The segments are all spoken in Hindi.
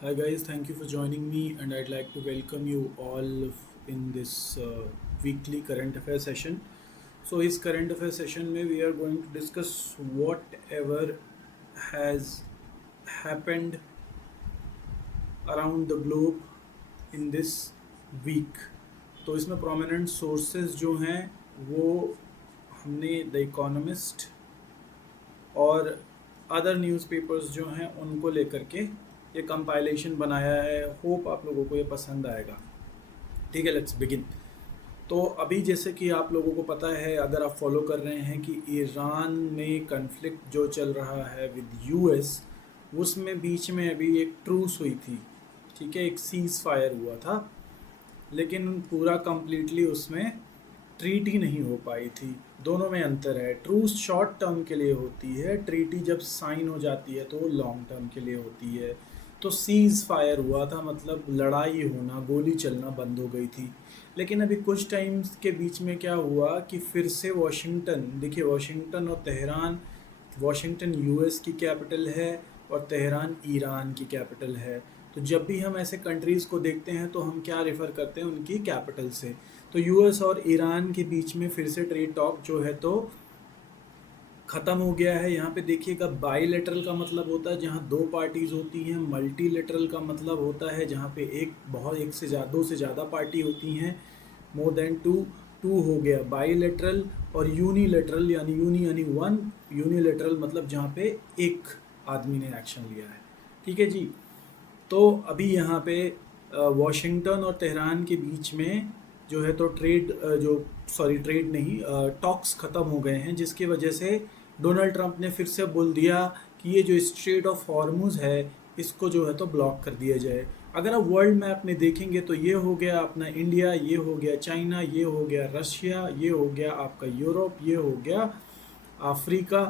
Hi guys, thank you for joining me, and I'd like to welcome you all in this weekly current affair session. So, इस current affair session में we are going to discuss whatever has happened around the globe in this week. तो इसमें prominent sources जो हैं वो हमने द इकोनॉमिस्ट और अदर न्यूज़पेपर्स जो हैं उनको लेकर के ये कंपाइलेशन बनाया है। होप आप लोगों को ये पसंद आएगा। ठीक है, लेट्स बिगिन। तो अभी जैसे कि आप लोगों को पता है, अगर आप फॉलो कर रहे हैं, कि ईरान में कन्फ्लिक्ट जो चल रहा है विद यूएस, उसमें बीच में अभी एक ट्रूस हुई थी। ठीक है, एक सीज़ फायर हुआ था, लेकिन पूरा कंप्लीटली उसमें ट्रीटी नहीं हो पाई थी। दोनों में अंतर है। ट्रूस शॉर्ट टर्म के लिए होती है, ट्रीटी जब साइन हो जाती है तो वो लॉन्ग टर्म के लिए होती है। तो सीज़ फायर हुआ था, मतलब लड़ाई होना, गोली चलना बंद हो गई थी। लेकिन अभी कुछ टाइम के बीच में क्या हुआ कि फिर से वाशिंगटन, देखिए वाशिंगटन और तेहरान, वाशिंगटन यूएस की कैपिटल है और तेहरान ईरान की कैपिटल है। तो जब भी हम ऐसे कंट्रीज़ को देखते हैं तो हम क्या रेफ़र करते हैं, उनकी कैपिटल से। तो यूएस और ईरान के बीच में फिर से ट्रेड टॉक जो है तो ख़त्म हो गया है। यहाँ पे देखिएगा, बाईलेटरल का मतलब होता है जहाँ दो पार्टीज़ होती हैं। मल्टीलेटरल का मतलब होता है जहाँ पे एक से ज़्यादा, दो से ज़्यादा पार्टी होती हैं, मोर देन टू। टू हो गया बाईलेटरल। और यूनिलेटरल यानी वन। यूनिलेटरल मतलब जहाँ पे एक आदमी ने एक्शन लिया है। ठीक है जी। तो अभी यहाँ पे वॉशिंगटन और तेहरान के बीच में जो है तो ट्रेड नहीं, टॉक्स ख़त्म हो गए हैं, जिसकी वजह से डोनाल्ड ट्रंप ने फिर से बोल दिया कि ये जो स्ट्रेट ऑफ हॉर्मुज़ है, इसको जो है तो ब्लॉक कर दिया जाए। अगर आप वर्ल्ड मैप में देखेंगे तो ये हो गया अपना इंडिया, ये हो गया चाइना, ये हो गया रशिया, ये हो गया आपका यूरोप, ये हो गया अफ्रीका।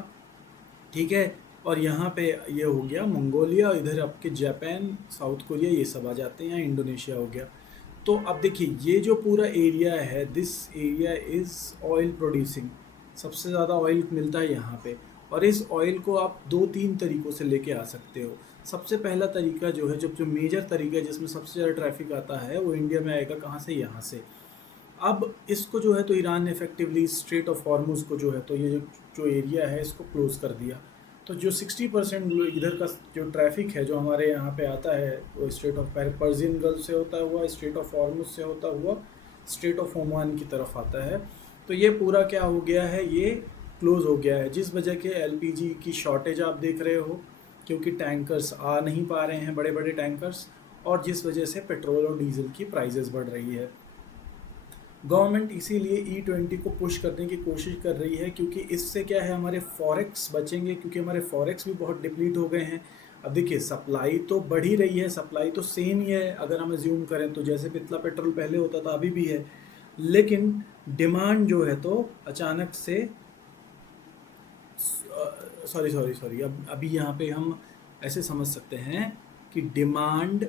ठीक है। और यहाँ पे ये हो गया मंगोलिया, इधर आपके जापान, साउथ कोरिया, ये सब आ जाते हैं। यहाँ इंडोनेशिया हो गया। तो अब देखिए, ये जो पूरा एरिया है, this area is oil producing. सबसे ज़्यादा ऑयल मिलता है यहाँ पे। और इस ऑयल को आप दो तीन तरीक़ों से लेके आ सकते हो। सबसे पहला तरीका जो है, जो मेजर तरीका है जिसमें सबसे ज़्यादा ट्रैफिक आता है, वो इंडिया में आएगा। कहाँ से? यहाँ से। अब इसको जो है तो ईरान ने इफेक्टिवली स्ट्रेट ऑफ हॉर्मुज़ को जो है तो ये जो एरिया है, इसको क्लोज़ कर दिया। तो जो 60% इधर का जो ट्रैफिक है जो हमारे यहाँ पे आता है, वो स्ट्रेट ऑफ पर्सियन गल्फ से होता हुआ, स्ट्रेट ऑफ हॉर्मुज़ से होता हुआ, स्ट्रेट ऑफ ओमान की तरफ आता है। तो ये पूरा क्या हो गया है, ये क्लोज़ हो गया है, जिस वजह के एलपीजी की शॉर्टेज आप देख रहे हो, क्योंकि टैंकर्स आ नहीं पा रहे हैं, बड़े बड़े टैंकर्स। और जिस वजह से पेट्रोल और डीजल की प्राइजेस बढ़ रही है। गवर्नमेंट इसीलिए E20 को पुश करने की कोशिश कर रही है, क्योंकि इससे क्या है, हमारे फॉरेक्स बचेंगे, क्योंकि हमारे फॉरेक्स भी बहुत डिप्लीट हो गए हैं। अब देखिए, सप्लाई तो बढ़ ही रही है, सप्लाई तो सेम ही है। अगर हम ज्यूम करें तो जैसे पितला पेट्रोल पहले होता था, अभी भी है, लेकिन डिमांड जो है तो अचानक से, सॉरी, अब अभी यहाँ पे हम ऐसे समझ सकते हैं कि डिमांड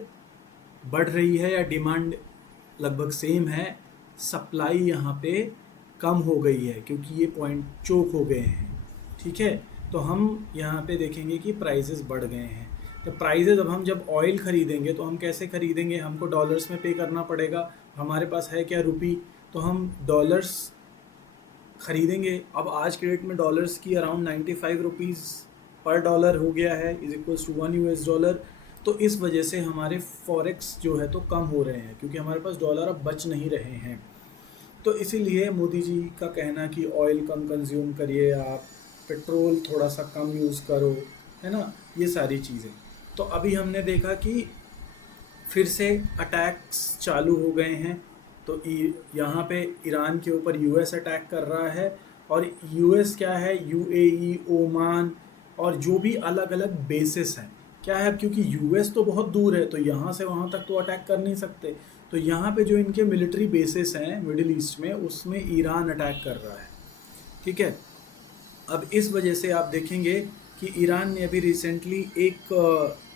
बढ़ रही है या डिमांड लगभग सेम है, सप्लाई यहाँ पे कम हो गई है, क्योंकि ये पॉइंट चोक हो गए हैं। ठीक है। तो हम यहाँ पे देखेंगे कि प्राइसेस बढ़ गए हैं। तो प्राइसेस, अब हम जब ऑयल ख़रीदेंगे तो हम कैसे ख़रीदेंगे? हमको डॉलर्स में पे करना पड़ेगा। हमारे पास है क्या? रुपी। तो हम डॉलर्स ख़रीदेंगे। अब आज के डेट में डॉलर्स की अराउंड 95 रुपीज़ पर डॉलर हो गया है, इज इक्वल्स टू $1। तो इस वजह से हमारे फॉरेक्स जो है तो कम हो रहे हैं, क्योंकि हमारे पास डॉलर अब बच नहीं रहे हैं। तो इसीलिए मोदी जी का कहना कि ऑयल कम कंज्यूम करिए आप, पेट्रोल थोड़ा सा कम यूज़ करो, है ना, ये सारी चीज़ें। तो अभी हमने देखा कि फिर से अटैक्स चालू हो गए हैं। तो यहाँ पे ईरान के ऊपर यूएस अटैक कर रहा है। और यूएस क्या है, यूएई, ओमान और जो भी अलग अलग बेसिस हैं, क्या है, क्योंकि यूएस तो बहुत दूर है, तो यहाँ से वहाँ तक तो अटैक कर नहीं सकते। तो यहाँ पे जो इनके मिलिट्री बेसिस हैं मिडिल ईस्ट में, उसमें ईरान अटैक कर रहा है। ठीक है। अब इस वजह से आप देखेंगे कि ईरान ने अभी रिसेंटली एक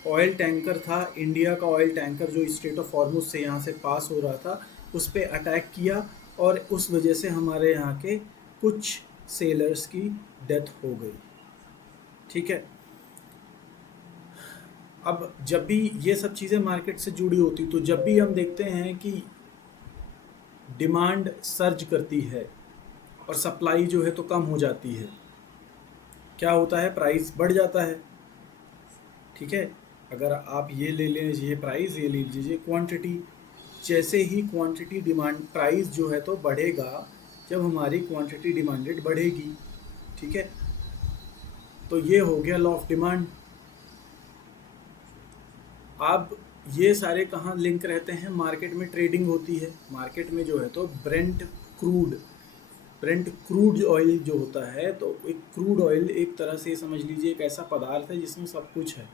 ऑयल टैंकर था, इंडिया का ऑयल टैंकर, जो स्ट्रेट ऑफ हॉर्मुज़ से यहाँ से पास हो रहा था, उस पर अटैक किया। और उस वजह से हमारे यहाँ के कुछ सेलर्स की डेथ हो गई। ठीक है। अब जब भी ये सब चीज़ें मार्केट से जुड़ी होती, तो जब भी हम देखते हैं कि डिमांड सर्ज करती है और सप्लाई जो है तो कम हो जाती है, क्या होता है, प्राइस बढ़ जाता है। ठीक है, अगर आप ये ले लें, ये प्राइस, ये ले लीजिए क्वांटिटी। जैसे ही क्वांटिटी डिमांड, प्राइस जो है तो बढ़ेगा जब हमारी क्वांटिटी डिमांडेड बढ़ेगी। ठीक है, तो ये हो गया लॉ ऑफ डिमांड। अब ये सारे कहाँ लिंक रहते हैं, मार्केट में ट्रेडिंग होती है। मार्केट में जो है तो ब्रेंट क्रूड ऑयल जो होता है, तो एक क्रूड ऑयल एक तरह से समझ लीजिए एक ऐसा पदार्थ है जिसमें सब कुछ है।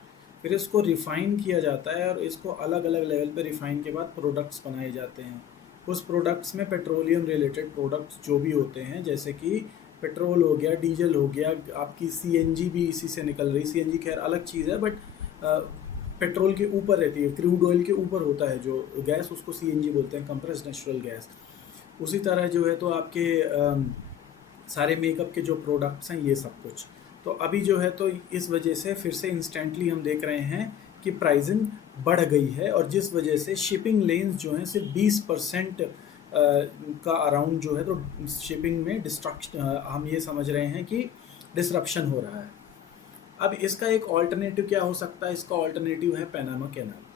फिर इसको रिफ़ाइन किया जाता है और इसको अलग अलग लेवल पे रिफ़ाइन के बाद प्रोडक्ट्स बनाए जाते हैं। उस प्रोडक्ट्स में पेट्रोलियम रिलेटेड प्रोडक्ट्स जो भी होते हैं, जैसे कि पेट्रोल हो गया, डीजल हो गया, आपकी सीएनजी भी इसी से निकल रही। सीएनजी खैर अलग चीज़ है, बट पेट्रोल के ऊपर रहती है, क्रूड ऑयल के ऊपर होता है जो गैस, उसको सीएनजी बोलते हैं, कंप्रेस्ड नेचुरल गैस। उसी तरह जो है तो आपके सारे मेकअप के जो प्रोडक्ट्स हैं, ये सब कुछ। तो अभी जो है तो इस वजह से फिर से इंस्टेंटली हम देख रहे हैं कि प्राइसिंग बढ़ गई है, और जिस वजह से शिपिंग लेन्स जो हैं सिर्फ 20% का अराउंड जो है तो शिपिंग में हम ये समझ रहे हैं कि डिसरप्शन हो रहा है। अब इसका एक ऑल्टरनेटिव क्या हो सकता है, इसका ऑल्टरनेटिव है Panama canal.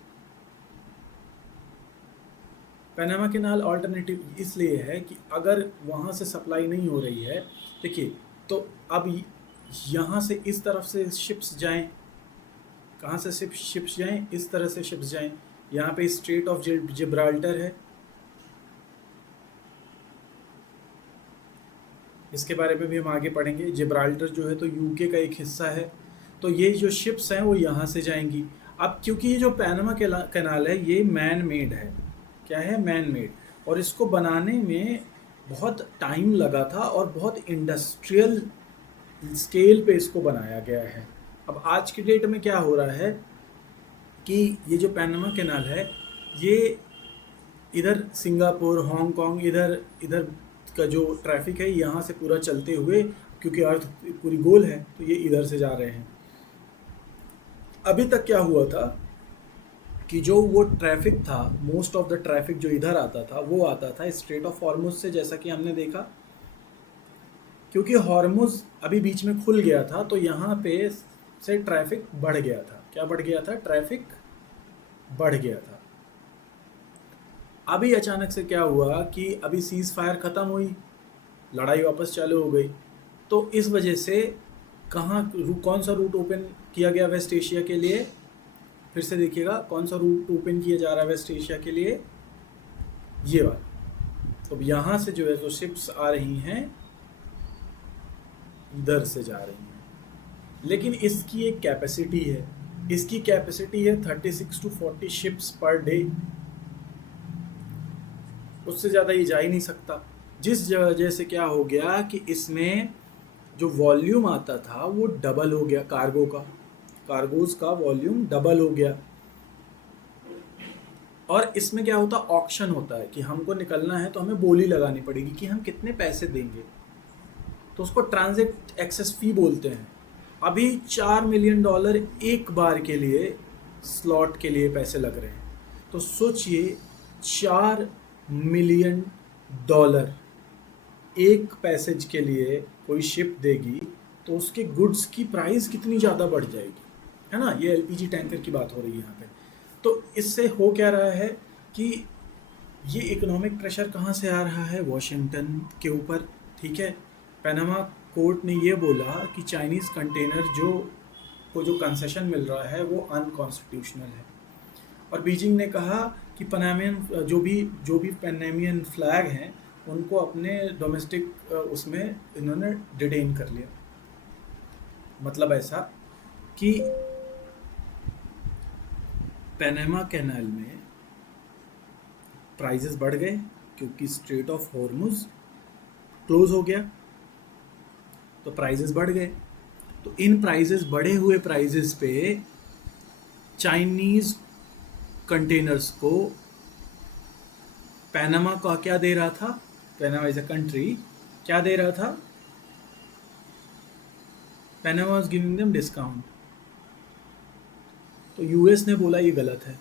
Panama canal alternative इसलिए है कि अगर वहाँ से सप्लाई नहीं हो रही है, देखिए, तो अब यहाँ से इस तरफ से शिप्स जाएं, कहाँ से शिप्स जाएं, इस तरह से शिप्स जाएं। यहाँ पे स्ट्रेट ऑफ जिब्राल्टर है, इसके बारे में भी हम आगे पढ़ेंगे। जिब्राल्टर जो है तो यूके का एक हिस्सा है, तो ये जो शिप्स हैं वो यहाँ से जाएंगी। अब क्योंकि ये जो पैनामा कैनाल है ये मैन मेड है, क्या है, मैन मेड, और इसको बनाने में बहुत टाइम लगा था और बहुत इंडस्ट्रियल स्केल पे इसको बनाया गया है। अब आज की डेट में क्या हो रहा है कि ये जो पैनामा कैनाल है, ये इधर सिंगापुर, हांगकांग, इधर इधर का जो ट्रैफिक है यहाँ से पूरा चलते हुए, क्योंकि अर्थ पूरी गोल है तो ये इधर से जा रहे हैं। अभी तक क्या हुआ था कि जो वो ट्रैफिक था, मोस्ट ऑफ द ट्रैफिक जो इधर आता था वो आता था स्ट्रेट ऑफ हॉर्मुज से, जैसा कि हमने देखा। क्योंकि हॉर्मुज अभी बीच में खुल गया था तो यहाँ पे से ट्रैफिक बढ़ गया था। क्या बढ़ गया था, ट्रैफिक बढ़ गया था। अभी अचानक से क्या हुआ कि अभी सीज फायर ख़त्म हुई, लड़ाई वापस चालू हो गई, तो इस वजह से कौन सा रूट ओपन किया गया वेस्ट एशिया के लिए, फिर से देखिएगा कौन सा रूट ओपन किया जा रहा है वेस्ट एशिया के लिए, ये वाला। तो यहाँ से जो है तो शिप्स आ रही हैं, इधर से जा रही हैं, लेकिन इसकी एक कैपेसिटी है, इसकी कैपेसिटी है 36 to 40 शिप्स पर डे, उससे ज़्यादा ये जा ही नहीं सकता। जिस वजह से क्या हो गया कि इसमें जो वॉल्यूम आता था वो डबल हो गया, कार्गोज का वॉल्यूम डबल हो गया। और इसमें क्या होता, ऑक्शन होता है कि हमको निकलना है तो हमें बोली लगानी पड़ेगी कि हम कितने पैसे देंगे, तो उसको ट्रांजिट एक्सेस फी बोलते हैं। अभी $4 मिलियन एक बार के लिए स्लॉट के लिए पैसे लग रहे हैं। तो सोचिए, $4 मिलियन एक पैसेज के लिए कोई शिप देगी तो उसके गुड्स की प्राइस कितनी ज़्यादा बढ़ जाएगी, है ना। ये एलपीजी टैंकर की बात हो रही है यहाँ पे। तो इससे हो क्या रहा है कि ये इकोनॉमिक प्रेशर कहाँ से आ रहा है, वॉशिंगटन के ऊपर। ठीक है, पैनामा कोर्ट ने ये बोला कि चाइनीज़ कंटेनर को जो कंसेशन मिल रहा है वो अनकॉन्स्टिट्यूशनल है। और बीजिंग ने कहा कि पनामियन जो भी पनामियन फ्लैग हैं उनको अपने डोमेस्टिक उसमें इन्होंने डिटेन कर लिया। मतलब ऐसा कि पैनामा कैनाल में प्राइसेस बढ़ गए क्योंकि स्ट्रेट ऑफ हॉर्मुज क्लोज हो गया, तो प्राइसेस बढ़ गए। तो इन प्राइसेस, बढ़े हुए प्राइसेस पे चाइनीज़ कंटेनर्स को पैनामा का क्या दे रहा था, पैनामा इज अ कंट्री, क्या दे रहा था, Panama was giving them discount. तो यूएस ने बोला ये गलत है,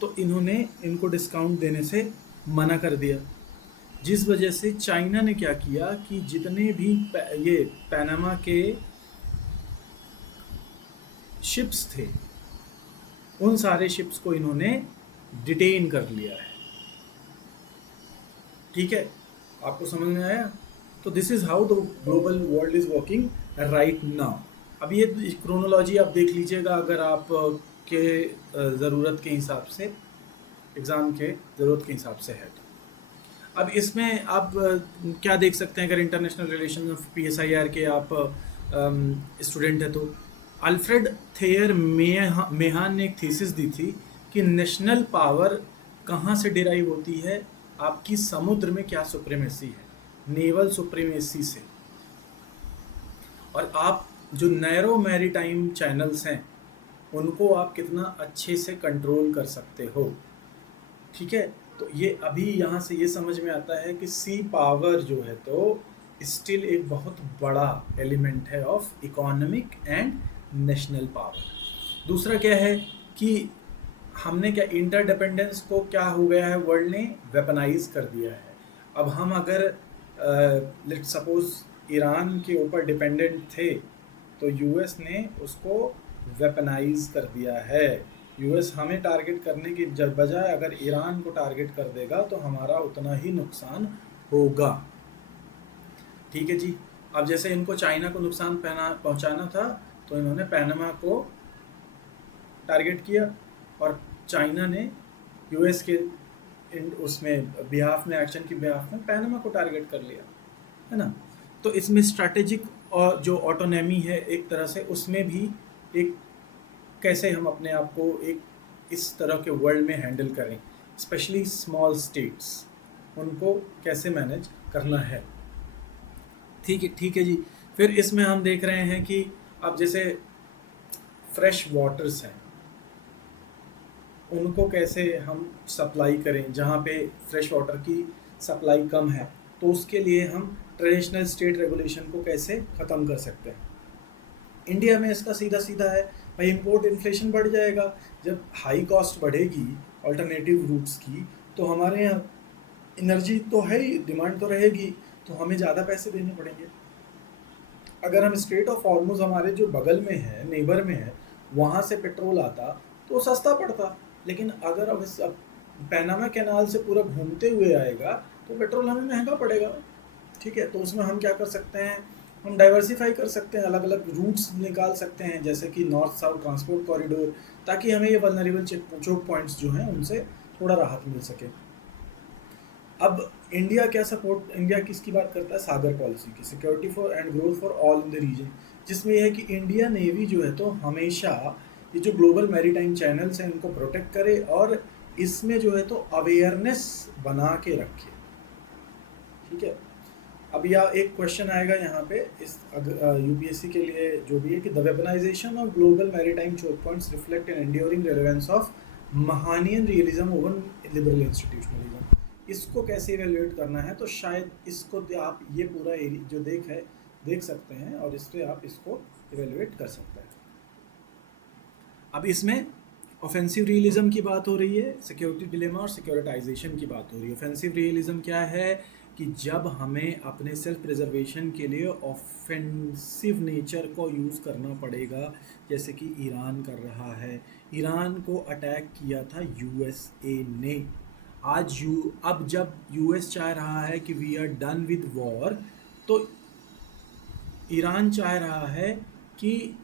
तो इन्होंने इनको डिस्काउंट देने से मना कर दिया, जिस वजह से चाइना ने क्या किया कि जितने भी ये पैनामा के शिप्स थे उन सारे शिप्स को इन्होंने डिटेन कर लिया है। ठीक है, आपको समझ में आया? तो this is how the global world is working right now. अब ये क्रोनोलॉजी आप देख लीजिएगा अगर आप के ज़रूरत के हिसाब से, एग्ज़ाम के ज़रूरत के हिसाब से है तो। अब इसमें आप क्या देख सकते हैं, अगर इंटरनेशनल रिलेशन ऑफ PSIR के आप स्टूडेंट है तो अल्फ्रेड थेयर मेहान ने एक थीसिस दी थी कि नेशनल पावर कहाँ से डिराइव होती है, आपकी समुद्र में क्या सुप्रीमेसी है, नेवल सुप्रीमेसी से। और आप जो नैरो मैरीटाइम चैनल्स हैं उनको आप कितना अच्छे से कंट्रोल कर सकते हो। ठीक है, तो ये अभी यहाँ से ये समझ में आता है कि सी पावर जो है तो स्टिल एक बहुत बड़ा एलिमेंट है of economic and national power. दूसरा क्या है कि हमने क्या इंटरडिपेंडेंस को क्या हो गया है, वर्ल्ड ने वेपनाइज कर दिया है। अब हम अगर लेट सपोज ईरान के ऊपर डिपेंडेंट थे तो यूएस ने उसको वेपनाइज कर दिया है। यूएस हमें टारगेट करने की बजाय अगर ईरान को टारगेट कर देगा तो हमारा उतना ही नुकसान होगा। ठीक है जी। अब जैसे इनको चाइना को नुकसान पहुंचाना था तो इन्होंने पैनामा को टारगेट किया और चाइना ने यूएस के उसमें बिहाफ में, एक्शन की बिहाफ में पैनामा को टारगेट कर लिया, है ना। तो इसमें स्ट्रैटेजिक और जो ऑटोनॉमी है एक तरह से, उसमें भी एक कैसे हम अपने आप को एक इस तरह के वर्ल्ड में हैंडल करें, स्पेशली स्मॉल स्टेट्स, उनको कैसे मैनेज करना है। ठीक है जी। फिर इसमें हम देख रहे हैं कि अब जैसे फ्रेश वाटर्स हैं उनको कैसे हम सप्लाई करें, जहाँ पे फ्रेश वाटर की सप्लाई कम है तो उसके लिए हम ट्रेडिशनल स्टेट रेगुलेशन को कैसे ख़त्म कर सकते हैं। इंडिया में इसका सीधा सीधा है भाई, इंपोर्ट इन्फ्लेशन बढ़ जाएगा। जब हाई कॉस्ट बढ़ेगी अल्टरनेटिव रूट्स की तो हमारे यहाँ एनर्जी तो है ही, डिमांड तो रहेगी, तो हमें ज़्यादा पैसे देने पड़ेंगे। अगर हम स्ट्रेट ऑफ हॉर्मुज हमारे जो बगल में है, नेबर में है, वहाँ से पेट्रोल आता तो सस्ता पड़ता, लेकिन अगर अब पैनामा कैनाल से पूरा घूमते हुए आएगा तो पेट्रोल हमें महंगा पड़ेगा। ठीक है, तो उसमें हम क्या कर सकते हैं, हम डाइवर्सिफाई कर सकते हैं, अलग अलग रूट्स निकाल सकते हैं, जैसे कि नॉर्थ साउथ ट्रांसपोर्ट कॉरिडोर, ताकि हमें ये वल्नरेबल चोक पॉइंट्स जो हैं उनसे थोड़ा राहत मिल सके। अब इंडिया क्या सपोर्ट, इंडिया किसकी बात करता है, सागर पॉलिसी की, security for and growth for all in the region, जिसमें यह है कि इंडिया नेवी जो है तो हमेशा ये जो ग्लोबल मैरीटाइम चैनल्स हैं उनको प्रोटेक्ट करे और इसमें जो है तो अवेयरनेस बना के रखे। ठीक है, अब यह एक क्वेश्चन आएगा यहाँ पे इस यूपीएससी के लिए जो भी है कि the weaponization of global maritime choke points reflect an enduring relevance of Mahanian realism over liberal institutionalism. इसको कैसे इवेल्युएट करना है, तो शायद इसको आप ये पूरा जो देख सकते हैं और इस पर आप इसको इवेल्युएट कर सकते हैं। अब इसमें ऑफेंसिव रियलिज्म की बात हो रही है, सिक्योरिटी डिलेमा और सिक्योरिटाइजेशन की बात हो रही है। ऑफेंसिव रियलिज्म क्या है कि जब हमें अपने सेल्फ प्रिजर्वेशन के लिए ऑफेंसिव नेचर को यूज़ करना पड़ेगा, जैसे कि ईरान कर रहा है। ईरान को अटैक किया था यूएसए ने। अब जब यूएस चाह रहा है कि we are done with war, तो ईरान चाह रहा है कि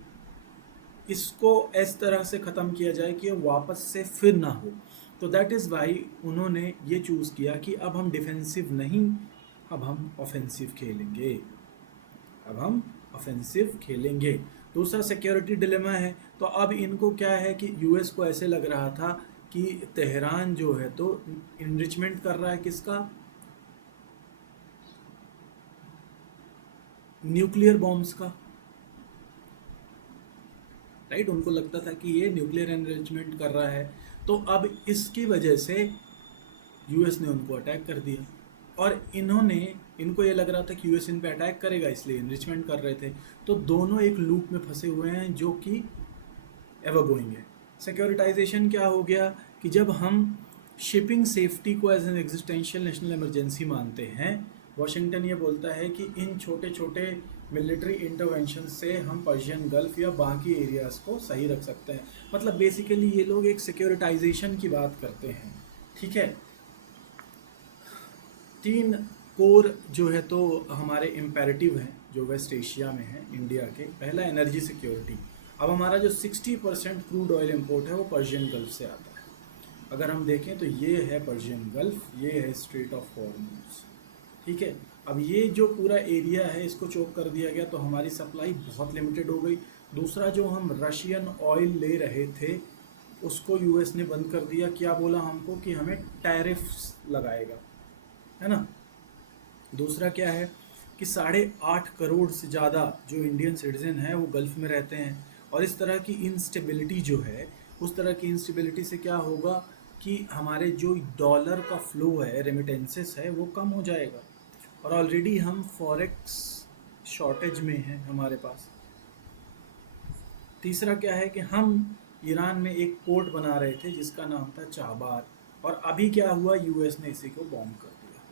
इसको इस तरह से ख़त्म किया जाए कि वापस से फिर ना हो। तो दैट इज़ वाई उन्होंने ये चूज़ किया कि अब हम डिफेंसिव नहीं, अब हम ऑफेंसिव खेलेंगे। दूसरा सिक्योरिटी डिलेमा है, तो अब इनको क्या है कि यूएस को ऐसे लग रहा था कि तेहरान जो है तो इनरिचमेंट कर रहा है किसका, न्यूक्लियर बॉम्ब्स का, राइट। उनको लगता था कि ये न्यूक्लियर एनरिचमेंट कर रहा है, तो अब इसकी वजह से यूएस ने उनको अटैक कर दिया और इनको ये लग रहा था कि यूएस इन पे अटैक करेगा, इसलिए एनरिचमेंट कर रहे थे। तो दोनों एक लूप में फंसे हुए हैं जो कि एवर गोइंग है। सिक्योरिटाइजेशन क्या हो गया कि जब हम शिपिंग सेफ्टी को as an existential national emergency मानते हैं, वाशिंगटन ये बोलता है कि इन छोटे छोटे मिलिट्री इंटरवेंशन से हम पर्शियन गल्फ या बाकी एरियाज़ को सही रख सकते हैं। मतलब बेसिकली ये लोग एक सिक्योरिटाइजेशन की बात करते हैं, ठीक है। 3 कोर जो है तो हमारे इम्पेरेटिव हैं जो वेस्ट एशिया में है इंडिया के। पहला एनर्जी सिक्योरिटी। अब हमारा जो 60% क्रूड ऑयल इंपोर्ट है वो पर्शियन गल्फ से आता है। अगर हम देखें तो ये है पर्शियन गल्फ, ये है स्ट्रेट ऑफ हॉर्मूज, ठीक है। अब ये जो पूरा एरिया है इसको चोक कर दिया गया तो हमारी सप्लाई बहुत लिमिटेड हो गई। दूसरा, जो हम रशियन ऑयल ले रहे थे उसको यूएस ने बंद कर दिया। क्या बोला हमको कि हमें टैरिफ्स लगाएगा, है ना। दूसरा क्या है कि 8.5 करोड़ से ज़्यादा जो इंडियन सिटीजन हैं वो गल्फ में रहते हैं, और इस तरह की इंस्टेबिलिटी जो है, उस तरह की इंस्टेबिलिटी से क्या होगा कि हमारे जो डॉलर का फ्लो है, रेमिटेंसेस है, वो कम हो जाएगा। और ऑलरेडी हम फॉरेक्स शॉर्टेज में हैं हमारे पास। तीसरा क्या है कि हम ईरान में एक पोर्ट बना रहे थे जिसका नाम था चाबार, और अभी क्या हुआ, यूएस ने इसी को बॉम्ब कर दिया।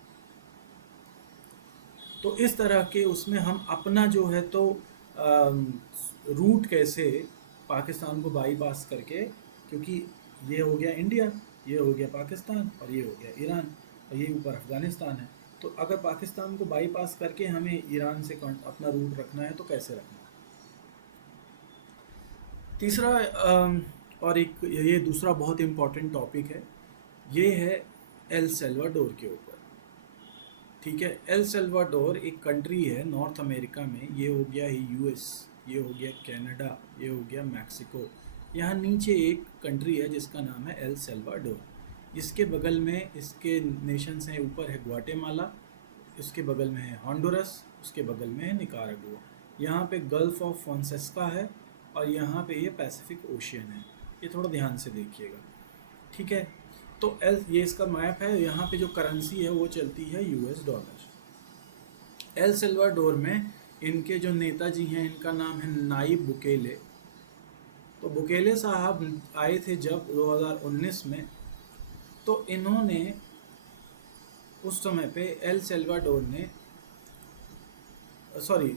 तो इस तरह के उसमें हम अपना जो है तो रूट कैसे पाकिस्तान को बाईपास करके, क्योंकि ये हो गया इंडिया, ये हो गया पाकिस्तान और ये हो गया ईरान और ये ऊपर अफ़गानिस्तान है। तो अगर पाकिस्तान को बाईपास करके हमें ईरान से अपना रूट रखना है तो कैसे रखना है। तीसरा और एक ये दूसरा बहुत इम्पॉर्टेंट टॉपिक है, ये है एल सल्वाडोर के ऊपर, ठीक है। एल सल्वाडोर एक कंट्री है नॉर्थ अमेरिका में। ये हो गया ही यूएस, ये हो गया कनाडा, ये हो गया मैक्सिको। यहाँ नीचे एक कंट्री है जिसका नाम है एल सल्वाडोर। इसके बगल में इसके नेशंस हैं, ऊपर है ग्वाटेमाला, उसके बगल में है हॉन्डुरस, उसके बगल में है निकारागुआ। यहाँ पे गल्फ ऑफ फोंसेका है और यहाँ पे ये पैसिफिक ओशियन है। ये थोड़ा ध्यान से देखिएगा, ठीक है। तो ये इसका मैप है। यहाँ पे जो करेंसी है वो चलती है यूएस डॉलर। एल सल्वाडोर में इनके जो नेताजी हैं इनका नाम है नायब बुकेले। तो बुकेले साहब आए थे जब 2019 में, तो इन्होंने उस समय पे एल सल्वाडोर ने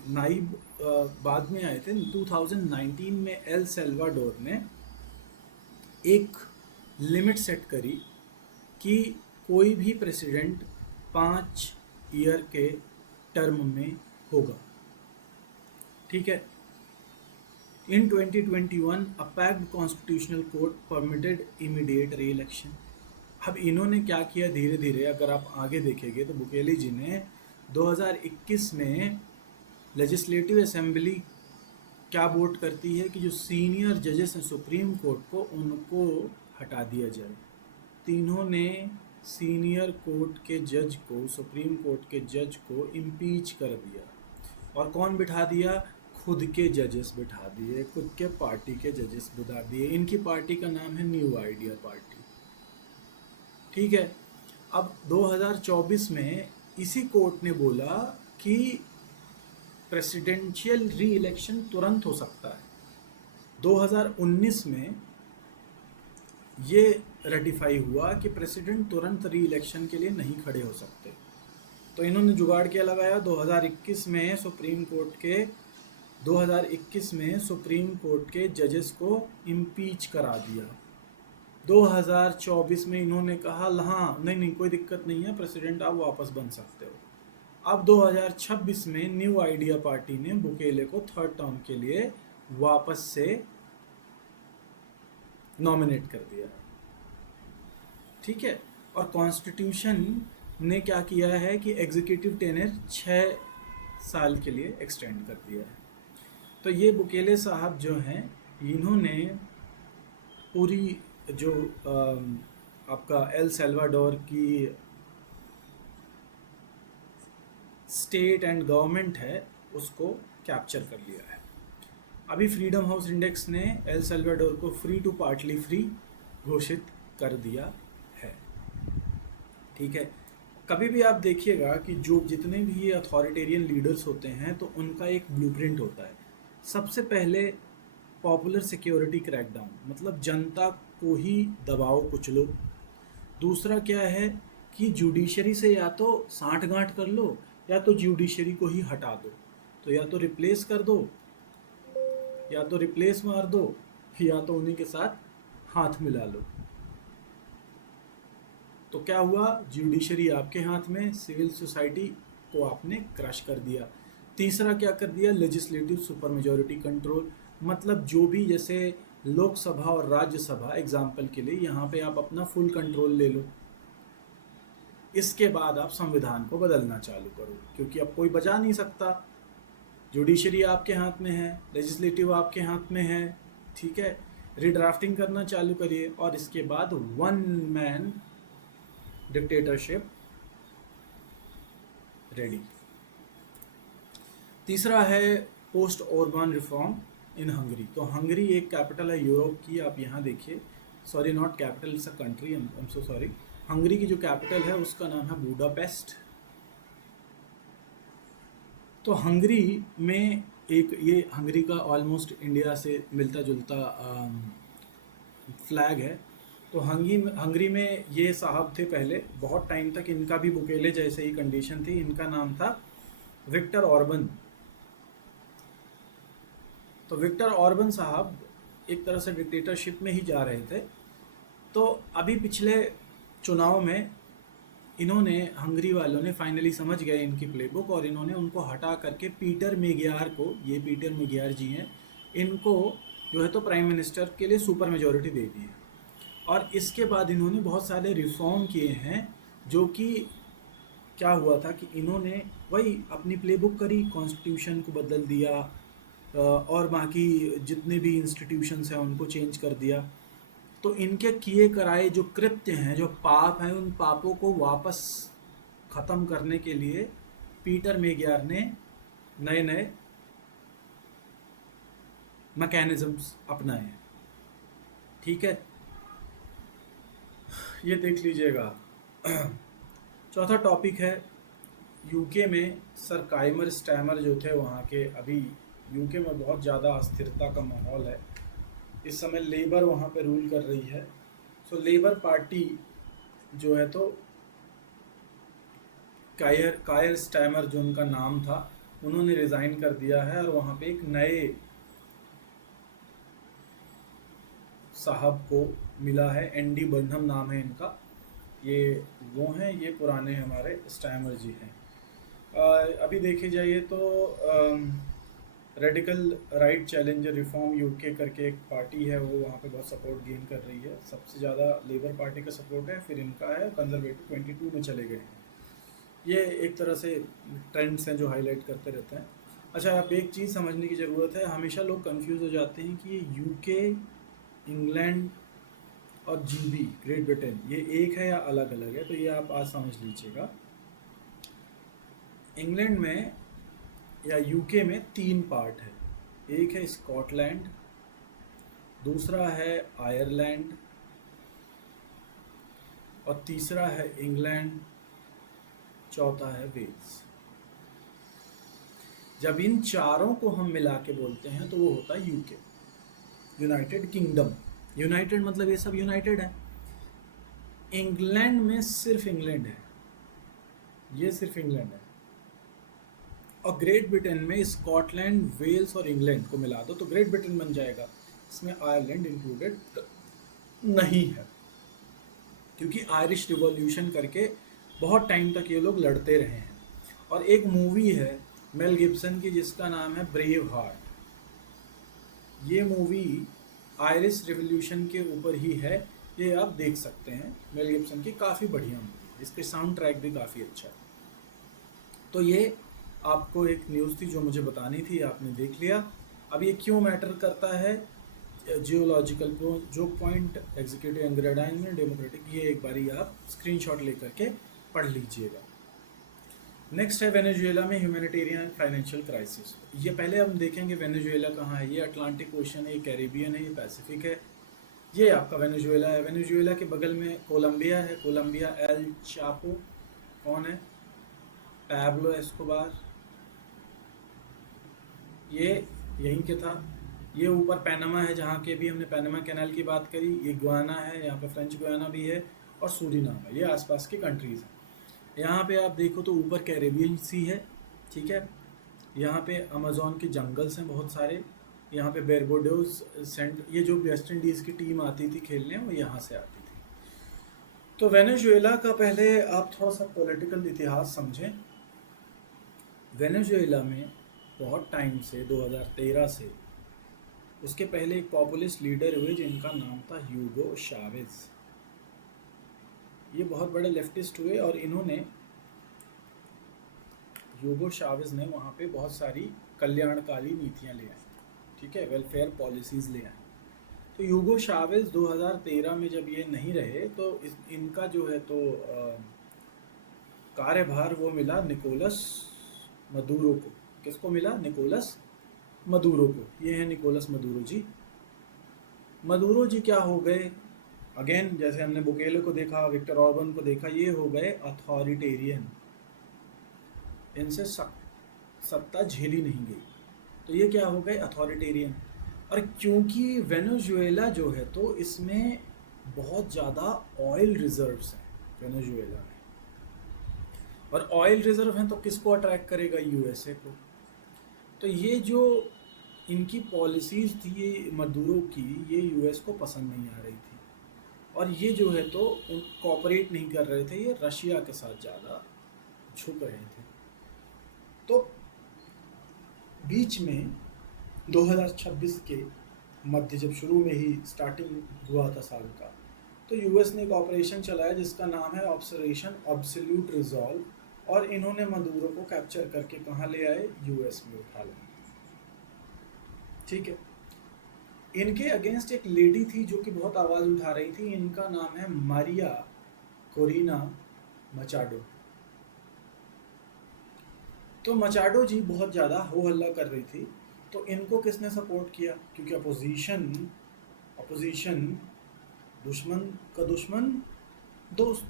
नाइब बाद में आए थे। 2019 में एल सल्वाडोर ने एक लिमिट सेट करी कि कोई भी प्रेसिडेंट 5 ईयर के टर्म में होगा, ठीक है। In 2021 a packed constitutional court permitted immediate re-election. अब इन्होंने क्या किया, धीरे धीरे अगर आप आगे देखेंगे तो बुकेले जी ने 2021 में लेजिस्लेटिव असेंबली क्या वोट करती है कि जो सीनियर जजेस हैं सुप्रीम कोर्ट को, उनको हटा दिया जाए। तीनों ने सीनियर कोर्ट के जज को, सुप्रीम कोर्ट के जज को इम्पीच कर दिया। और कौन बिठा दिया, खुद के जजेस बिठा दिए, खुद के पार्टी के जजेस बिठा दिए। इनकी पार्टी का नाम है न्यू आइडिया पार्टी, ठीक है। अब 2024 में इसी कोर्ट ने बोला कि प्रेसिडेंशियल री इलेक्शन तुरंत हो सकता है। 2019 में ये रेटिफाई हुआ कि प्रेसिडेंट तुरंत री इलेक्शन के लिए नहीं खड़े हो सकते। तो इन्होंने जुगाड़ क्या लगाया, 2021 में सुप्रीम कोर्ट के जजेस को इम्पीच करा दिया। 2024 में इन्होंने कहा हाँ नहीं कोई दिक्कत नहीं है, प्रेसिडेंट आप वापस बन सकते हो। अब 2026 में न्यू आइडिया पार्टी ने बुकेले को 3rd टर्म के लिए वापस से नॉमिनेट कर दिया, ठीक है। और कॉन्स्टिट्यूशन ने क्या किया है कि एग्जीक्यूटिव टेनर 6 साल के लिए एक्सटेंड कर दिया है। तो ये बुकेले साहब जो हैं, इन्होंने पूरी जो आपका एल सल्वाडोर की स्टेट एंड गवर्नमेंट है उसको कैप्चर कर लिया है। अभी फ्रीडम हाउस इंडेक्स ने एल सल्वाडोर को फ्री टू पार्टली फ्री घोषित कर दिया है, ठीक है। कभी भी आप देखिएगा कि जो जितने भी अथॉरिटेरियन लीडर्स होते हैं तो उनका एक ब्लूप्रिंट होता है। सबसे पहले पॉपुलर सिक्योरिटी क्रैकडाउन, मतलब जनता को ही दबाओ कुचलो। दूसरा क्या है कि जुडिशरी से या तो साठ गांठ कर लो या तो जुडिशरी को ही हटा दो, तो या तो रिप्लेस कर दो, या तो रिप्लेस मार दो, या तो उन्हीं के साथ हाथ मिला लो। तो क्या हुआ, जुडिशरी आपके हाथ में, सिविल सोसाइटी को आपने क्रश कर दिया। तीसरा क्या कर दिया, लेजिस्लेटिव सुपर मेजॉरिटी कंट्रोल, मतलब जो भी जैसे लोकसभा और राज्यसभा एग्जाम्पल के लिए यहाँ पे आप अपना फुल कंट्रोल ले लो। इसके बाद आप संविधान को बदलना चालू करो, क्योंकि अब कोई बचा नहीं सकता। जुडिशरी आपके हाथ में है, लेजिस्लेटिव आपके हाथ में है, ठीक है। रिड्राफ्टिंग करना चालू करिए और इसके बाद वन मैन डिक्टेटरशिप रेडी। तीसरा है post Orbán reform in Hungary. तो हंगरी एक कैपिटल है यूरोप की, आप यहाँ देखिए, sorry not capital, it's a country, I am so sorry. Hungary की जो कैपिटल है उसका नाम है बुडापेस्ट। तो हंगरी में एक, ये हंगरी का ऑलमोस्ट इंडिया से मिलता जुलता फ्लैग है। तो हंगरी में ये साहब थे पहले, बहुत टाइम तक इनका भी बुकेले जैसे ही कंडीशन थी। इनका नाम था विक्टर ऑर्बन। तो विक्टर ऑर्बन साहब एक तरह से डिक्टेटरशिप में ही जा रहे थे। तो अभी पिछले चुनाव में इन्होंने, हंगरी वालों ने फाइनली समझ गए इनकी प्लेबुक और इन्होंने उनको हटा करके पीटर मेगियार को, ये पीटर मेगियार जी हैं, इनको जो है तो प्राइम मिनिस्टर के लिए सुपर मेजॉरिटी दे दी है। और इसके बाद इन्होंने बहुत सारे रिफॉर्म किए हैं, जो कि क्या हुआ था कि इन्होंने वही अपनी प्लेबुक करी, कॉन्स्टिट्यूशन को बदल दिया और बाकी जितने भी इंस्टीट्यूशंस हैं उनको चेंज कर दिया। तो इनके किए कराए जो कृत्य हैं, जो पाप हैं, उन पापों को वापस ख़त्म करने के लिए पीटर मेगियार ने नए नए मैकेनिज्म्स अपनाए हैं, ठीक है। ये देख लीजिएगा। चौथा टॉपिक है यूके में सर काइमर स्टैमर जो थे वहाँ के, अभी यूके में बहुत ज़्यादा अस्थिरता का माहौल है। इस समय लेबर वहाँ पे रूल कर रही है। सो लेबर पार्टी जो है तो कायर स्टैमर जो उनका नाम था, उन्होंने रिज़ाइन कर दिया है और वहाँ पे एक नए साहब को मिला है, एंडी बर्नहम नाम है इनका। ये वो हैं, ये पुराने हमारे स्टैमर जी हैं। अभी देखे जाइए तो radical right challenger reform UK करके एक पार्टी है, वो वहाँ पे बहुत सपोर्ट गेन कर रही है। सबसे ज़्यादा लेबर पार्टी का सपोर्ट है, फिर इनका है, कंजर्वेटिव 22 में चले गए हैं। ये एक तरह से ट्रेंड्स हैं जो हाईलाइट करते रहते हैं। अच्छा, अब एक चीज़ समझने की ज़रूरत है, हमेशा लोग कंफ्यूज हो जाते हैं कि यूके, इंग्लैंड और जीबी ग्रेट ब्रिटेन ये एक है या अलग अलग है। तो ये आप आज समझ लीजिएगा। इंग्लैंड में या यूके में 3 पार्ट है। एक है स्कॉटलैंड, दूसरा है आयरलैंड और तीसरा है इंग्लैंड, चौथा है वेल्स। जब इन चारों को हम मिला के बोलते हैं तो वो होता है यूके, यूनाइटेड किंगडम। यूनाइटेड मतलब ये सब यूनाइटेड है। इंग्लैंड में सिर्फ इंग्लैंड है, ये सिर्फ इंग्लैंड है। और ग्रेट ब्रिटेन में स्कॉटलैंड, वेल्स और इंग्लैंड को मिला दो तो ग्रेट ब्रिटेन बन जाएगा। इसमें आयरलैंड इंक्लूडेड नहीं है, क्योंकि आयरिश रिवॉल्यूशन करके बहुत टाइम तक ये लोग लड़ते रहे हैं। और एक मूवी है मेल गिब्सन की जिसका नाम है ब्रेव हार्ट। ये मूवी आयरिश रिवॉल्यूशन के ऊपर ही है, ये आप देख सकते हैं। मेल गिब्सन की काफ़ी बढ़िया मूवी है, इसके साउंड ट्रैक भी काफ़ी अच्छा है। तो ये आपको एक न्यूज़ थी जो मुझे बतानी थी, आपने देख लिया। अब ये क्यों मैटर करता है, जियोलॉजिकल जो पॉइंट एग्जीक्यूटिव एंग्रेडाइनमेंट डेमोक्रेटिक, ये एक बारी आप स्क्रीनशॉट लेकर के पढ़ लीजिएगा। नेक्स्ट है वेनेजुएला में ह्यूमैनिटेरियन एंड फाइनेंशियल क्राइसिस। ये पहले हम देखेंगे वेनेजुएला कहाँ है। ये अटलांटिक ओशन है, ये कैरिबियन है, ये पैसिफिक है। ये आपका वेनेजुएला है। वेनेजुएला के बगल में कोलंबिया है। कोलंबिया एल चापो कौन है, पैब्लो एस्कोबार, ये यहीं के था। ये ऊपर पैनामा है, जहाँ के भी हमने पैनामा कैनाल की बात करी। ये गुयाना है, यहाँ पे फ्रेंच गुयाना भी है, और सूरीनाम है। ये आसपास की कंट्रीज़ हैं। यहाँ पे आप देखो तो ऊपर कैरेबियन सी है, ठीक है। यहाँ पे अमेज़न के जंगल्स हैं बहुत सारे। यहाँ पे बेरबोडोस सेंट, ये जो वेस्ट इंडीज़ की टीम आती थी खेलने, वो यहाँ से आती थी। तो वेनेजुएला का पहले आप थोड़ा सा पॉलिटिकल इतिहास समझें। वेनेजुएला में बहुत टाइम से, 2013 से, उसके पहले एक पॉपुलिस्ट लीडर हुए जिनका नाम था ह्यूगो शावेज। ये बहुत बड़े लेफ्टिस्ट हुए, और इन्होंने, ह्यूगो शावेज ने वहाँ पे बहुत सारी कल्याणकारी नीतियाँ ले आई, ठीक है, वेलफेयर पॉलिसीज़ ले आई। तो ह्यूगो शावेज 2013 में जब ये नहीं रहे, तो इनका जो है तो कार्यभार वो मिला निकोलस मदुरो को। किसको मिला? निकोलस मदुरो को। ये है निकोलस मदुरो जी। मदुरो जी क्या हो गए? अगेन, जैसे हमने बुकेले को देखा, विक्टर ऑर्बन को देखा, ये हो गए अथॉरिटेरियन। इनसे सत्ता झेली नहीं गई, तो ये क्या हो गए? अथॉरिटेरियन। और क्योंकि वेनेजुएला जो है तो इसमें बहुत ज़्यादा ऑयल रिजर्व्स हैं वेनेजुएला में, और ऑयल रिजर्व हैं तो किसको अट्रैक्ट करेगा? यूएसए को। तो ये जो इनकी पॉलिसीज़ थी ये मदुरो की, ये यूएस को पसंद नहीं आ रही थी, और ये जो है तो कोऑपरेट नहीं कर रहे थे, ये रशिया के साथ ज़्यादा झुक रहे थे। तो बीच में 2026 के मध्य, जब शुरू में ही स्टार्टिंग हुआ था साल का, तो यूएस ने एक ऑपरेशन चलाया जिसका नाम है ऑपरेशन एब्सोल्यूट रिजॉल्व, और इन्होंने मदुरो को कैप्चर करके कहाँ ले आए? यूएस में उठा लाए, ठीक है। इनके अगेंस्ट एक लेडी थी जो कि बहुत आवाज़ उठा रही थी, इनका नाम है मारिया कोरिना मचाडो। तो मचाडो जी बहुत ज़्यादा हो हल्ला कर रही थी, तो इनको किसने सपोर्ट किया? क्योंकि अपोजिशन दुश्मन का दुश्मन दोस्त,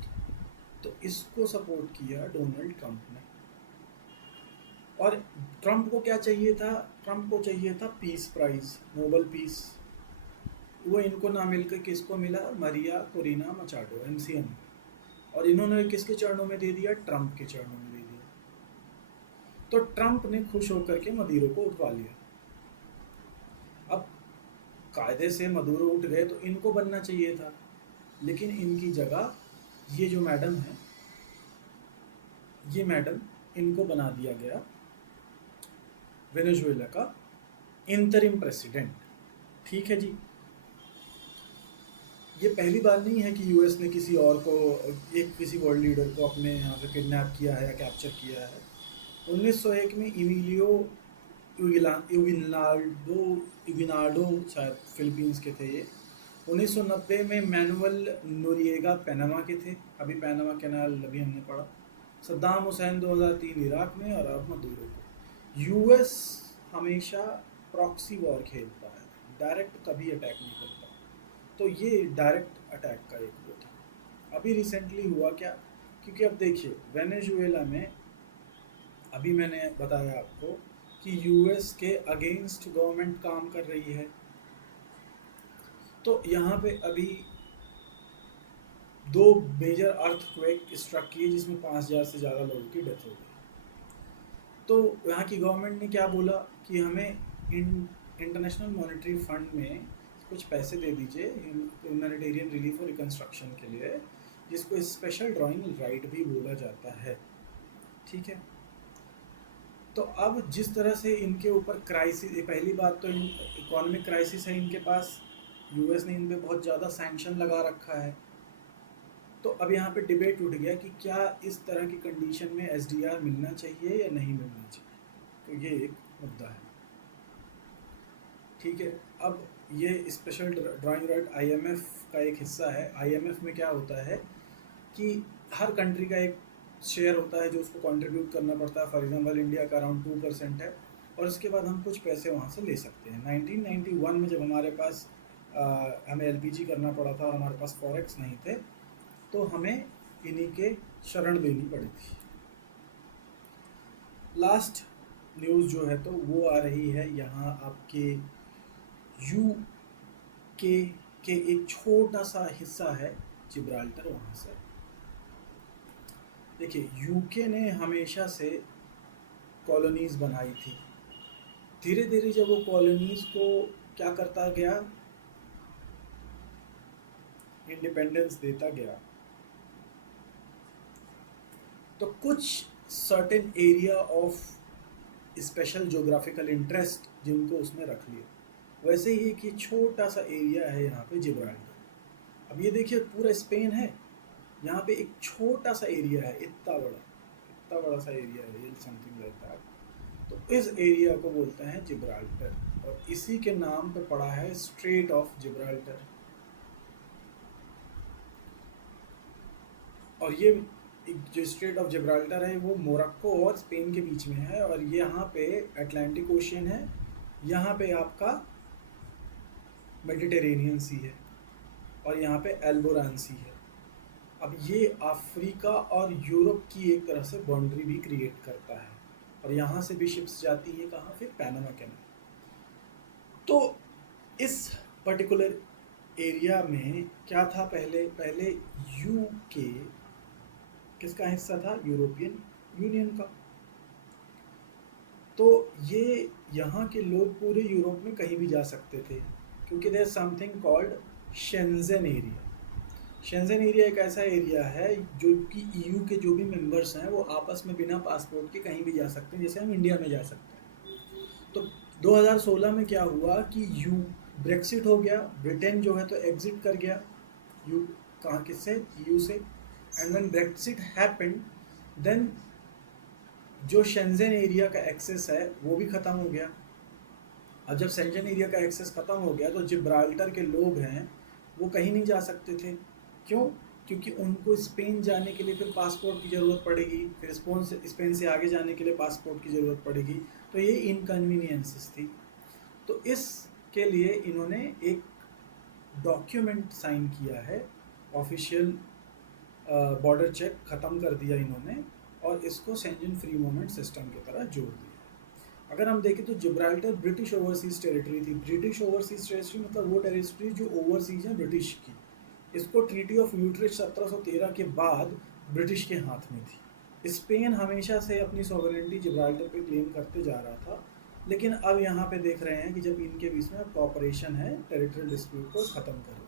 तो इसको सपोर्ट किया डोनाल्ड ट्रंप ने। और ट्रंप को क्या चाहिए था? ट्रंप को चाहिए था पीस प्राइज, नोबल पीस। वो इनको ना मिलकर किसको मिला? Maria Corina Machado, MCM. और इन्होंने किसके चरणों में दे दिया? ट्रंप के चरणों में दे दिया। तो ट्रंप ने खुश होकर के मदुरो को उठवा लिया। अब कायदे से मदुरो उठ गए तो इनको बनना चाहिए था, लेकिन इनकी जगह ये जो मैडम है, ये मैडम, इनको बना दिया गया वेनेजुएला का इंटरिम प्रेसिडेंट, ठीक है जी। ये पहली बार नहीं है कि यूएस ने किसी और को, किसी वर्ल्ड लीडर को अपने यहाँ से किडनैप किया है या कैप्चर किया है। 1901 में इमिलियो युगिनार्डो शायद फिलीपींस के थे ये। 1990 में मैनुअल नोरिएगा पैनामा के थे, अभी पैनामा कैनाल अभी हमने पढ़ा। सद्दाम हुसैन 2003 इराक में, और अब मदुरो को। यूएस हमेशा प्रॉक्सी वॉर खेलता है, डायरेक्ट कभी अटैक नहीं करता। तो ये डायरेक्ट अटैक का एक वो था। अभी रिसेंटली हुआ क्या? क्योंकि अब देखिए वेनेजुएला में, अभी मैंने बताया आपको कि यूएस के अगेंस्ट गवर्नमेंट काम कर रही है, तो यहाँ पे अभी 2 मेजर अर्थक्वेक स्ट्रक किए जिसमें 5000 से ज़्यादा लोगों की डेथ हो गई। तो यहाँ की गवर्नमेंट ने क्या बोला कि हमें इंटरनेशनल मॉनेटरी फंड में कुछ पैसे दे दीजिए ह्यूमैनिटेरियन रिलीफ और रिकंस्ट्रक्शन के लिए, जिसको स्पेशल ड्राइंग राइट भी बोला जाता है, ठीक है। तो अब जिस तरह से इनके ऊपर क्राइसिस, पहली बात तो इकोनॉमिक क्राइसिस है इनके पास, यूएस ने इन पे बहुत ज़्यादा सैंक्शन लगा रखा है। तो अब यहाँ पे डिबेट उठ गया कि क्या इस तरह की कंडीशन में एसडीआर मिलना चाहिए या नहीं मिलना चाहिए, तो ये एक मुद्दा है, ठीक है। अब ये स्पेशल ड्राइंग राइट आईएमएफ का एक हिस्सा है। आईएमएफ में क्या होता है कि हर कंट्री का एक शेयर होता है जो उसको कंट्रीब्यूट करना पड़ता है। फॉर एग्जांपल इंडिया का अराउंड 2% है, और उसके बाद हम कुछ पैसे वहाँ से ले सकते हैं। 1991 में जब हमारे पास हमें एलपीजी करना पड़ा था और हमारे पास फॉरेक्स नहीं थे, तो हमें इन्हीं के शरण लेनी पड़ी थी। लास्ट न्यूज़ जो है तो वो आ रही है यहाँ आपके यू के एक छोटा सा हिस्सा है जिब्राल्टर। वहाँ से देखिए, यूके ने हमेशा से कॉलोनीज बनाई थी। धीरे धीरे जब वो कॉलोनीज को क्या करता गया, इंडिपेंडेंस देता गया, तो कुछ certain area of special geographical interest जिनको उसने रख लिया। वैसे ही कि छोटा सा एरिया है यहाँ पे जिब्राल्टर। अब ये देखिए पूरा स्पेन है, यहाँ पे एक छोटा सा एरिया है, इतना बड़ा सा एरिया है, ये समथिंग लाइक दैट। तो इस एरिया को बोलते हैं जिब्राल्टर, और इसी के नाम पे पड़ा है स्ट्रेट ऑफ जिब्राल्टर। और ये जो स्ट्रेट ऑफ जिब्राल्टर है वो मोरक्को और स्पेन के बीच में है, और ये यहाँ पे अटलांटिक ओशियन है, यहाँ पे आपका मेडिटेरेनियन सी है, और यहाँ पे एल्बोरान सी है। अब ये अफ्रीका और यूरोप की एक तरह से बाउंड्री भी क्रिएट करता है, और यहाँ से भी शिप्स जाती है कहाँ, फिर पैनामा कैनाल। तो इस पर्टिकुलर एरिया में क्या था, पहले यूके किसका हिस्सा था, यूरोपियन यूनियन का। तो ये यहाँ के लोग पूरे यूरोप में कहीं भी जा सकते थे, क्योंकि there something called Schengen area. Schengen area एक ऐसा एरिया है जो कि ईयू के जो भी मेंबर्स हैं वो आपस में बिना पासपोर्ट के कहीं भी जा सकते हैं, जैसे हम इंडिया में जा सकते हैं। तो 2016 में क्या हुआ कि ब्रेक्सिट हो गया, ब्रिटेन जो है तो एग्जिट कर गया यू कहाँ किससे, ईयू से। And when Brexit happened, then जो शेंजन एरिया का एक्सेस है वो भी ख़त्म हो गया। अब जब शेंजन एरिया का एक्सेस ख़त्म हो गया तो जिब्राल्टर के लोग हैं वो कहीं नहीं जा सकते थे। क्यों? क्योंकि उनको स्पेन जाने के लिए फिर पासपोर्ट की ज़रूरत पड़ेगी, फिर स्पेन से आगे जाने के लिए पासपोर्ट की ज़रूरत पड़ेगी, तो ये इनकन्वीनियंसेस थी। तो इसके लिए इन्होंने एक डॉक्यूमेंट साइन किया है, ऑफिशियल बॉर्डर चेक ख़त्म कर दिया इन्होंने, और इसको शेंजन फ्री मूवमेंट सिस्टम की तरह जोड़ दिया। अगर हम देखें तो जिब्राल्टर ब्रिटिश ओवरसीज टेरिटरी थी। ब्रिटिश ओवरसीज टेरिटरी मतलब वो टेरिटरी जो ओवरसीज है ब्रिटिश की। इसको ट्रीटी ऑफ यूट्रेक्ट 1713 के बाद ब्रिटिश के हाथ में थी। स्पेन हमेशा से अपनी सॉवरेनिटी जिब्राल्टर पे क्लेम करते जा रहा था, लेकिन अब यहाँ पे देख रहे हैं कि जब इनके बीच में कॉपरेशन है, टेरिटरियल डिस्प्यूट को ख़त्म करो।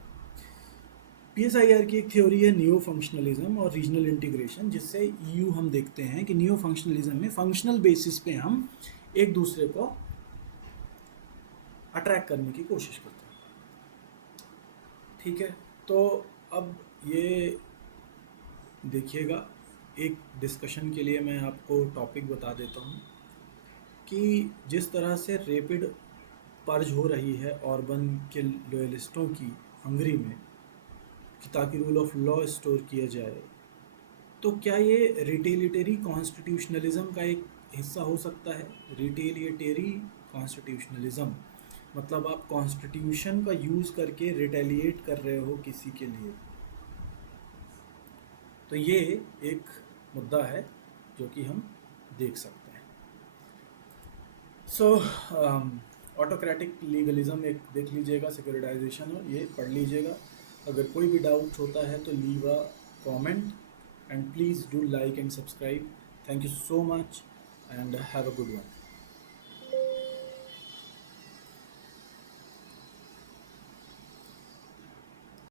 PSIR की एक थ्योरी है नियो फंक्शनलिज्म और रीजनल इंटीग्रेशन, जिससे ईयू हम देखते हैं कि नियो फंक्शनलिज्म में फंक्शनल बेसिस पे हम एक दूसरे को अट्रैक्ट करने की कोशिश करते हैं। ठीक है, तो अब ये देखिएगा, एक डिस्कशन के लिए मैं आपको टॉपिक बता देता हूँ कि जिस तरह से रेपिड पर्ज हो रही है ऑर्बन के लॉयलिस्टों की हंगरी में, कि ताकि रूल ऑफ लॉ स्टोर किया जाए, तो क्या ये रिटेलिटरी कॉन्स्टिट्यूशनलिज्म का एक हिस्सा हो सकता है? रिटेलिएटरी कॉन्स्टिट्यूशनलिज्म मतलब आप कॉन्स्टिट्यूशन का यूज़ करके रिटेलिएट कर रहे हो किसी के लिए। तो ये एक मुद्दा है जो कि हम देख सकते हैं। सो ऑटोक्रेटिक लीगलिज्म एक देख लीजिएगा, सिक्योरिटाइजेशन हो, ये पढ़ लीजिएगा। अगर कोई भी डाउट होता है तो leave a comment, and please do like and subscribe. Thank you so much and have a good one.